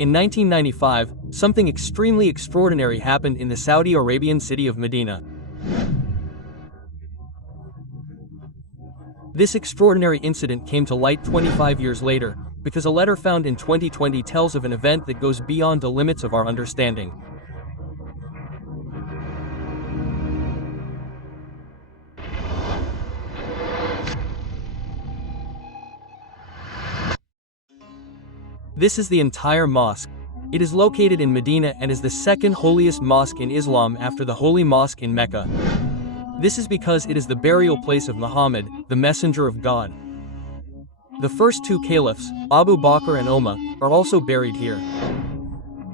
In 1995, something extremely extraordinary happened in the Saudi Arabian city of Medina. This extraordinary incident came to light 25 years later, because a letter found in 2020 tells of an event that goes beyond the limits of our understanding. This is the entire mosque. It is located in Medina and is the second holiest mosque in Islam after the Holy Mosque in Mecca. This is because it is the burial place of Muhammad, the Messenger of God. The first two caliphs, Abu Bakr and Umar, are also buried here.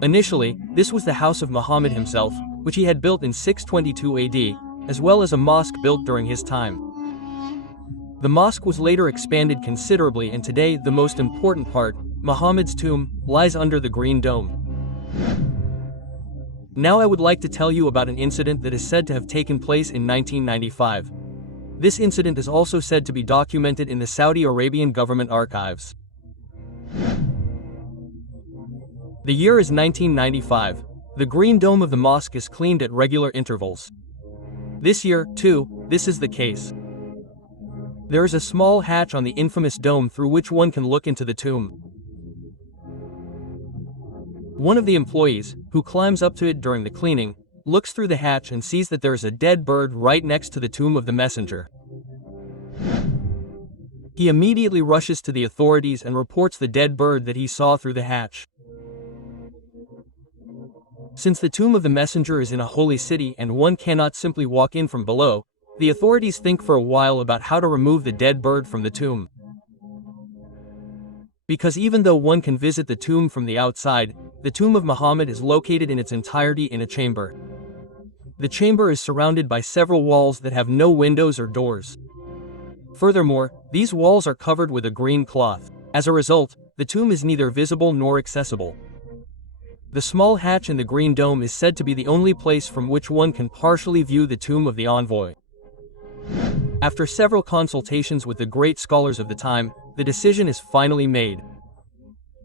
Initially, this was the house of Muhammad himself, which he had built in 622 AD, as well as a mosque built during his time. The mosque was later expanded considerably, and today the most important part, Muhammad's tomb, lies under the green dome. Now I would like to tell you about an incident that is said to have taken place in 1995. This incident is also said to be documented in the Saudi Arabian government archives. The year is 1995. The green dome of the mosque is cleaned at regular intervals. This year, too, this is the case. There is a small hatch on the infamous dome through which one can look into the tomb. One of the employees, who climbs up to it during the cleaning, looks through the hatch and sees that there is a dead bird right next to the tomb of the messenger. He immediately rushes to the authorities and reports the dead bird that he saw through the hatch. Since the tomb of the messenger is in a holy city and one cannot simply walk in from below, the authorities think for a while about how to remove the dead bird from the tomb. Because even though one can visit the tomb from the outside, the tomb of Muhammad is located in its entirety in a chamber. The chamber is surrounded by several walls that have no windows or doors. Furthermore, these walls are covered with a green cloth. As a result, the tomb is neither visible nor accessible. The small hatch in the green dome is said to be the only place from which one can partially view the tomb of the envoy. After several consultations with the great scholars of the time, the decision is finally made.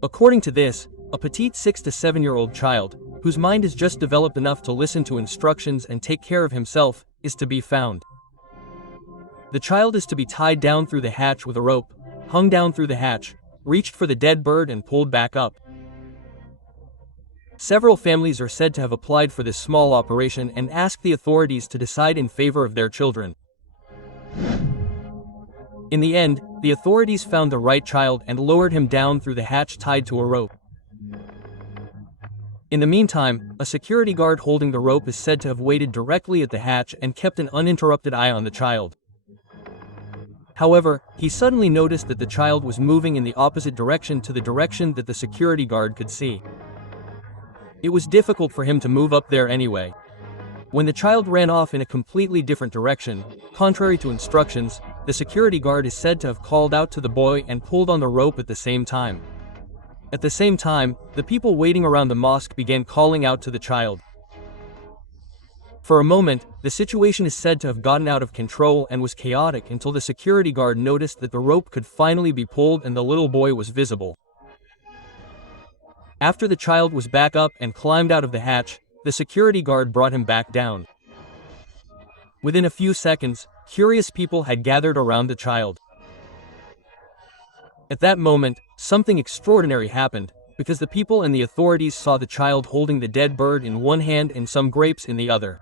According to this, a petite 6 to 7-year-old child, whose mind is just developed enough to listen to instructions and take care of himself, is to be found. The child is to be tied down through the hatch with a rope, hung down through the hatch, reached for the dead bird and pulled back up. Several families are said to have applied for this small operation and asked the authorities to decide in favor of their children. In the end, the authorities found the right child and lowered him down through the hatch tied to a rope. In the meantime, a security guard holding the rope is said to have waited directly at the hatch and kept an uninterrupted eye on the child. However, he suddenly noticed that the child was moving in the opposite direction to the direction that the security guard could see. It was difficult for him to move up there anyway. When the child ran off in a completely different direction, contrary to instructions, the security guard is said to have called out to the boy and pulled on the rope at the same time. At the same time, the people waiting around the mosque began calling out to the child. For a moment, the situation is said to have gotten out of control and was chaotic until the security guard noticed that the rope could finally be pulled and the little boy was visible. After the child was back up and climbed out of the hatch, the security guard brought him back down. Within a few seconds, curious people had gathered around the child. At that moment, something extraordinary happened, because the people and the authorities saw the child holding the dead bird in one hand and some grapes in the other.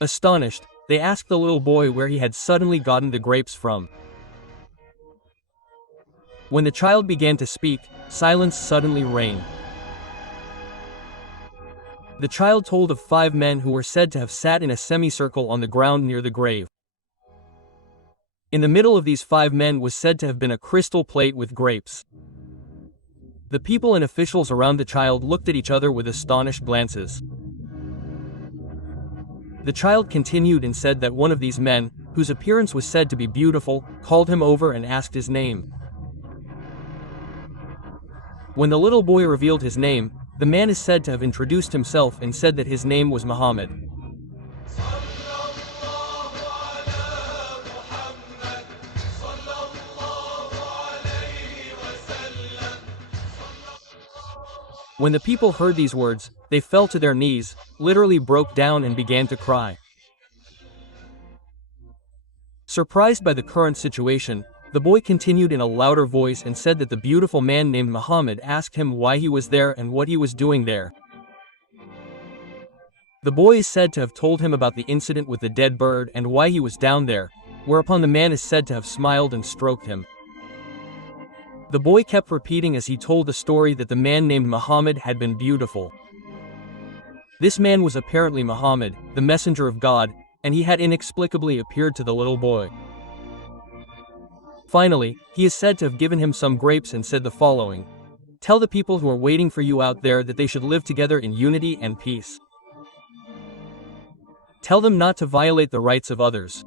Astonished, they asked the little boy where he had suddenly gotten the grapes from. When the child began to speak, silence suddenly reigned. The child told of 5 men who were said to have sat in a semicircle on the ground near the grave. In the middle of these 5 men was said to have been a crystal plate with grapes. The people and officials around the child looked at each other with astonished glances. The child continued and said that one of these men, whose appearance was said to be beautiful, called him over and asked his name. When the little boy revealed his name, the man is said to have introduced himself and said that his name was Muhammad. When the people heard these words, they fell to their knees, literally broke down and began to cry. Surprised by the current situation, the boy continued in a louder voice and said that the beautiful man named Muhammad asked him why he was there and what he was doing there. The boy is said to have told him about the incident with the dead bird and why he was down there, whereupon the man is said to have smiled and stroked him. The boy kept repeating as he told the story that the man named Muhammad had been beautiful. This man was apparently Muhammad, the messenger of God, and he had inexplicably appeared to the little boy. Finally, he is said to have given him some grapes and said the following: "Tell the people who are waiting for you out there that they should live together in unity and peace. Tell them not to violate the rights of others.